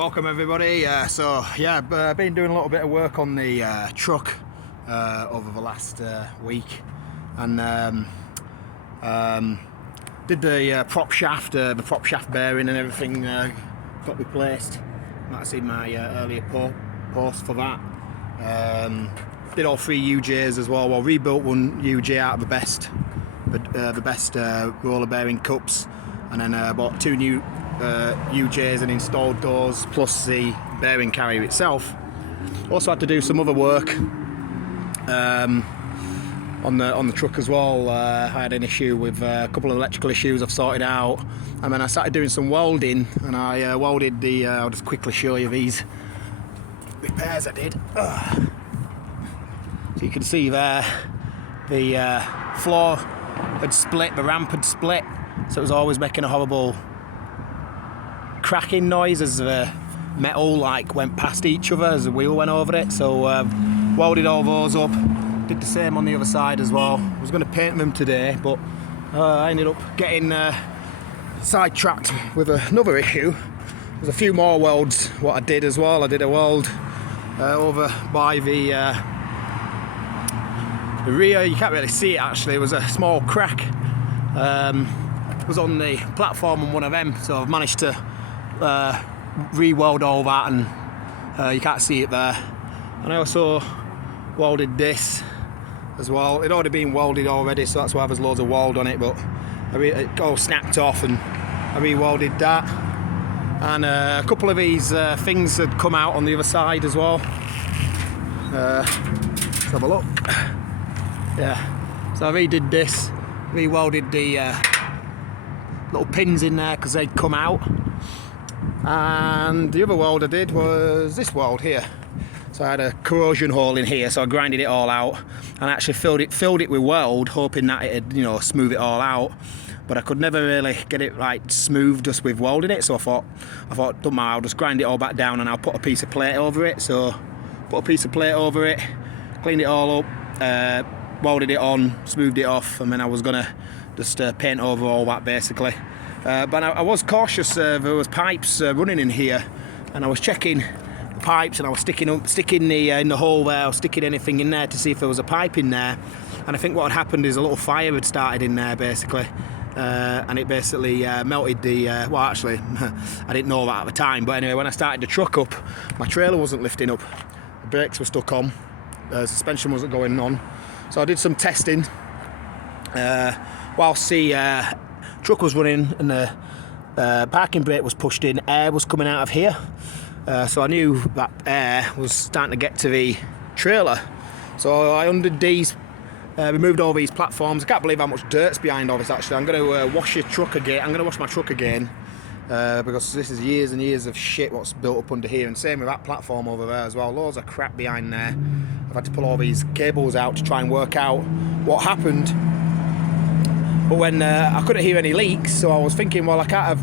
Welcome everybody. I've been doing a little bit of work on the truck over the last week, and did the prop shaft, bearing and everything got replaced. You might have seen my earlier post for that. Did all 3 UJs as well. Well, rebuilt one UJ out of the best roller bearing cups, and then bought 2 new UJs and installed those, plus the bearing carrier itself. Also had to do some other work on the truck as well. I had an issue with a couple of electrical issues I've sorted out, and then I started doing some welding, and I welded the I'll just quickly show you these repairs I did. So you can see there the floor had split, the ramp had split, so it was always making a horrible cracking noise as the metal went past each other as the wheel went over it. So welded all those up, did the same on the other side as well. I was going to paint them today, but I ended up getting sidetracked with another issue. There's a few more welds what I did as well. I did a weld over by the rear. You can't really see it actually. It was a small crack. It was on the platform on one of them, so I've managed to re-weld all that, and you can't see it there. And I also welded this as well. It'd already been welded already, so that's why there's loads of weld on it, but it all snapped off and I re-welded that. And a couple of these things had come out on the other side as well. Let's have a look. Yeah, so I redid this, re-welded the little pins in there because they'd come out. And the other weld I did was this weld here. So I had a corrosion hole in here, so I grinded it all out and actually filled it with weld, hoping that it'd, smooth it all out. But I could never really get it smooth just with welding it. So I thought, don't matter, I'll just grind it all back down and I'll put a piece of plate over it. So put a piece of plate over it, cleaned it all up, welded it on, smoothed it off, and then I was gonna just paint over all that basically. But I was cautious. There was pipes running in here, and I was checking the pipes, and I was sticking the in the hole there, I was sticking anything in there to see if there was a pipe in there. And I think what had happened is a little fire had started in there basically, and it basically melted the well, actually I didn't know that at the time, but anyway, when I started the truck up, my trailer wasn't lifting up, the brakes were stuck on, suspension wasn't going on. So I did some testing whilst the truck was running and the parking brake was pushed in. Air was coming out of here, so I knew that air was starting to get to the trailer. So I undid these, removed all these platforms. I can't believe how much dirt's behind all this actually. I'm going to wash your truck again. I'm going to wash my truck again because this is years and years of shit what's built up under here, and same with that platform over there as well. Loads of crap behind there. I've had to pull all these cables out to try and work out what happened. But when I couldn't hear any leaks, so I was thinking, well, I can't have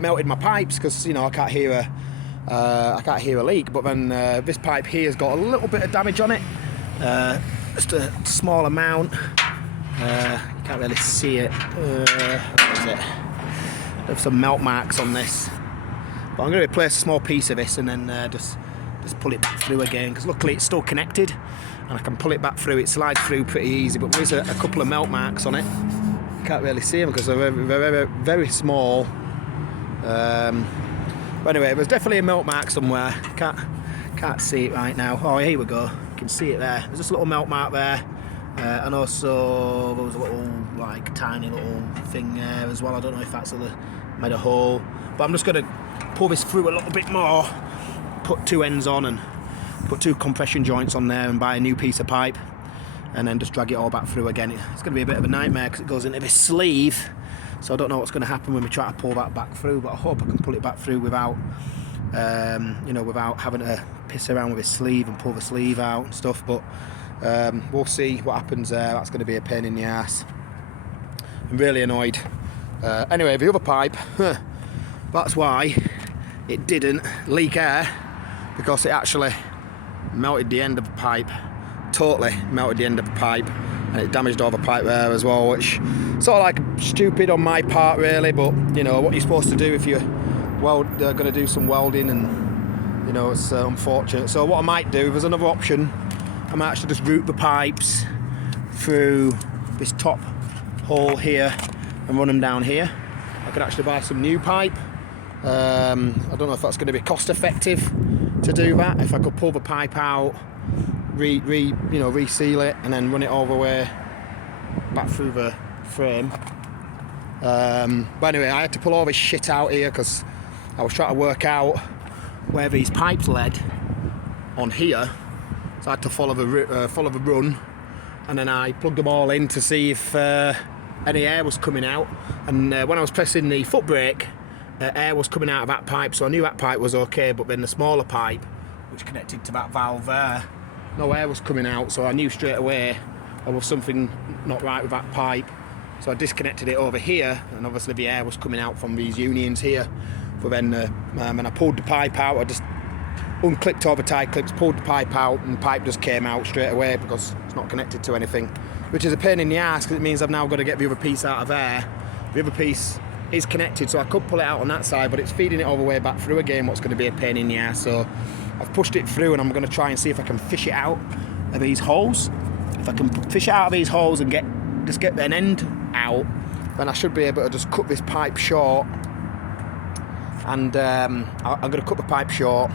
melted my pipes because I can't hear a leak. But then this pipe here has got a little bit of damage on it, just a small amount. You can't really see it. What is it? There's some melt marks on this. But I'm going to replace a small piece of this and then just pull it back through again, because luckily it's still connected and I can pull it back through. It slides through pretty easy, but there's a couple of melt marks on it. Can't really see them because they're very, very small. But anyway, there's definitely a melt mark somewhere. Can't see it right now. Oh, here we go. You can see it there. There's just a little melt mark there, and also there was a little tiny little thing there as well. I don't know if that's made a hole, but I'm just going to pull this through a little bit more. Put 2 ends on and put 2 compression joints on there and buy a new piece of pipe. And then just drag it all back through again. It's going to be a bit of a nightmare because it goes into this sleeve, so I don't know what's going to happen when we try to pull that back through, but I hope I can pull it back through without without having to piss around with this sleeve and pull the sleeve out and stuff. But we'll see what happens there. That's going to be a pain in the ass. I'm really annoyed. Anyway, the other pipe, that's why it didn't leak air, because it actually melted the end of the pipe. Totally melted the end of the pipe, and it damaged all the pipe there as well, which sort of stupid on my part really, but what you're supposed to do if you're going to do some welding and you know, it's unfortunate. So what I might do, there's another option. I might actually just route the pipes through this top hole here and run them down here. I could actually buy some new pipe. I don't know if that's going to be cost effective to do that. If I could pull the pipe out, reseal it, and then run it all the way back through the frame. But anyway, I had to pull all this shit out here because I was trying to work out where these pipes led on here. So I had to follow the run, and then I plugged them all in to see if any air was coming out. And when I was pressing the foot brake, air was coming out of that pipe, so I knew that pipe was okay. But then the smaller pipe, which connected to that valve there, no air was coming out, so I knew straight away there was something not right with that pipe. So I disconnected it over here, and obviously the air was coming out from these unions here. But then when I pulled the pipe out, I just unclipped all the tie clips, pulled the pipe out, and the pipe just came out straight away because it's not connected to anything, which is a pain in the ass because it means I've now got to get the other piece out of there. The other piece is connected, so I could pull it out on that side, but it's feeding it all the way back through again, what's going to be a pain in the ass. So I've pushed it through, and I'm going to try and see if I can fish it out of these holes. If I can fish it out of these holes and just get an end out, then I should be able to just cut this pipe short. And I'm going to cut the pipe short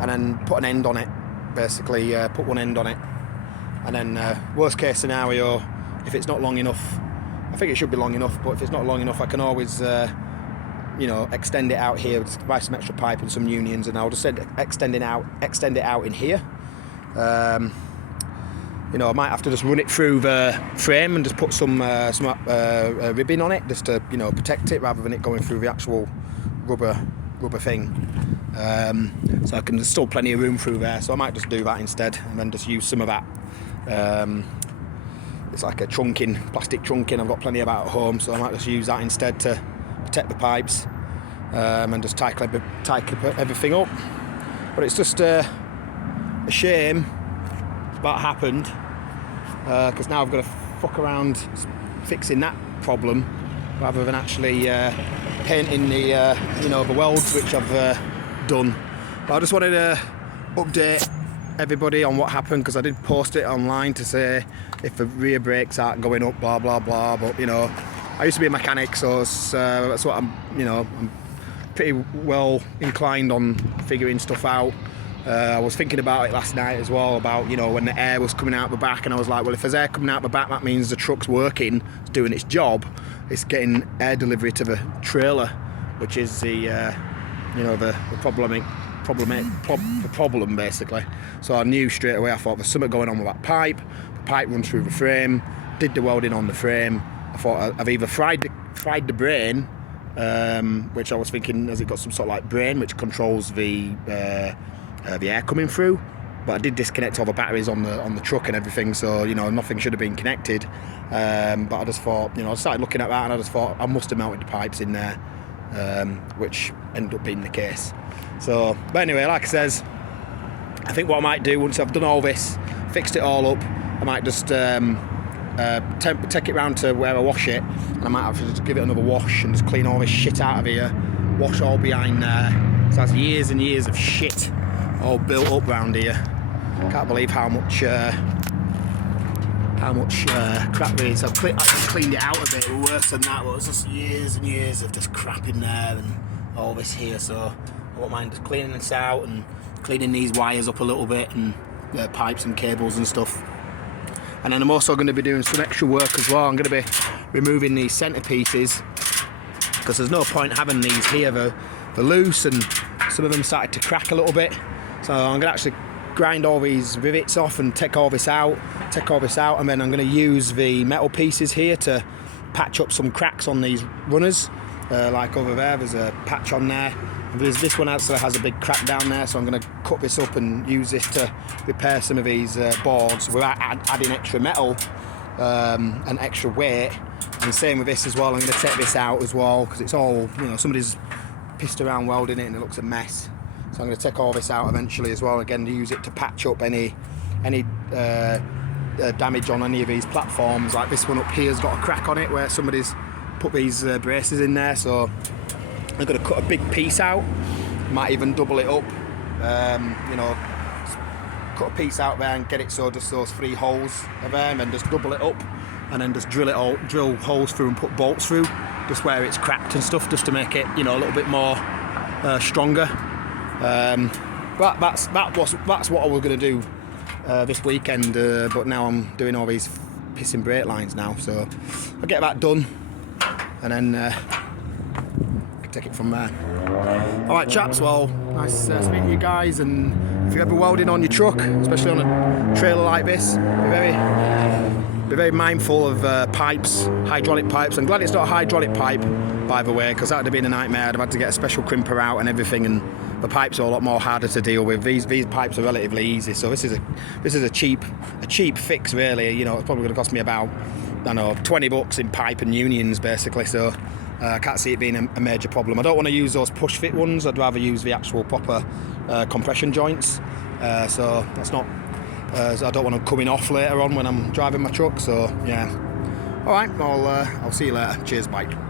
and then put an end on it, basically put one end on it. And then worst case scenario, if it's not long enough, I think it should be long enough, but if it's not long enough, I can always extend it out here, just buy some extra pipe and some unions, and I'll just extend it out in here. I might have to just run it through the frame and just put some ribbing on it, just to protect it, rather than it going through the actual rubber thing. So there's still plenty of room through there, so I might just do that instead, and then just use some of that. It's like a plastic trunking. I've got plenty of that at home, so I might just use that instead to protect the pipes, and just tie clip everything up. But it's just a shame that happened, because now I've got to fuck around fixing that problem rather than actually painting the welds which I've done. But I just wanted to update everybody on what happened, because I did post it online to say if the rear brakes aren't going up, blah blah blah. But I used to be a mechanic, so that's what I'm pretty well inclined on figuring stuff out. I was thinking about it last night as well, about when the air was coming out the back, and I was like, well, if there's air coming out the back, that means the truck's working, it's doing its job, it's getting air delivery to the trailer, which is the problem basically. So I knew straight away, I thought there's something going on with that pipe. The pipe runs through the frame, did the welding on the frame. I thought I've either fried the brain, which I was thinking, has it got some sort of like brain which controls the air coming through? But I did disconnect all the batteries on the truck and everything, so nothing should have been connected. But I just thought, I started looking at that, and I just thought I must have mounted the pipes in there, which ended up being the case. So, but anyway, like I says, I think what I might do once I've done all this, fixed it all up, I might just take it round to where I wash it, and I might have to just give it another wash and just clean all this shit out of here, wash all behind there. So that's years and years of shit all built up round here. Can't believe how much crap there is. I've actually cleaned it out a bit. Worse than that, but it was just years and years of just crap in there and all this here. So I won't mind just cleaning this out and cleaning these wires up a little bit, and pipes and cables and stuff. And then I'm also going to be doing some extra work as well. I'm going to be removing these centerpieces, because there's no point having these here. They're loose, and some of them started to crack a little bit. So I'm going to actually grind all these rivets off and take all this out, and then I'm going to use the metal pieces here to patch up some cracks on these runners. Like over there's a patch on there. This one also has a big crack down there, so I'm going to cut this up and use this to repair some of these boards without adding extra metal and extra weight. And same with this as well. I'm going to take this out as well, because it's all, somebody's pissed around welding it and it looks a mess. So I'm going to take all this out eventually as well, again to use it to patch up any damage on any of these platforms. Like this one up here has got a crack on it where somebody's put these braces in there, so I'm going to cut a big piece out, might even double it up You know, cut a piece out there and get it so just those 3 holes are there, and then just double it up, and then just drill holes through and put bolts through, just where it's cracked and stuff, just to make it, you know, a little bit more stronger. But that's what I was going to do this weekend, but now I'm doing all these pissing brake lines now, so I'll get that done and then take it from there. Alright chaps, well, nice speaking to you guys, and if you're ever welding on your truck, especially on a trailer like this, be very mindful of pipes, hydraulic pipes. I'm glad it's not a hydraulic pipe, by the way, because that would have been a nightmare. I'd have had to get a special crimper out and everything, and the pipes are a lot more harder to deal with. These pipes are relatively easy, so this is a cheap fix, really. You know, it's probably going to cost me about, I don't know, $20 in pipe and unions, basically. So I can't see it being a major problem. I don't want to use those push fit ones. I'd rather use the actual proper compression joints. So that's not. I don't want them coming off later on when I'm driving my truck. So yeah. All right. I'll see you later. Cheers. Bye.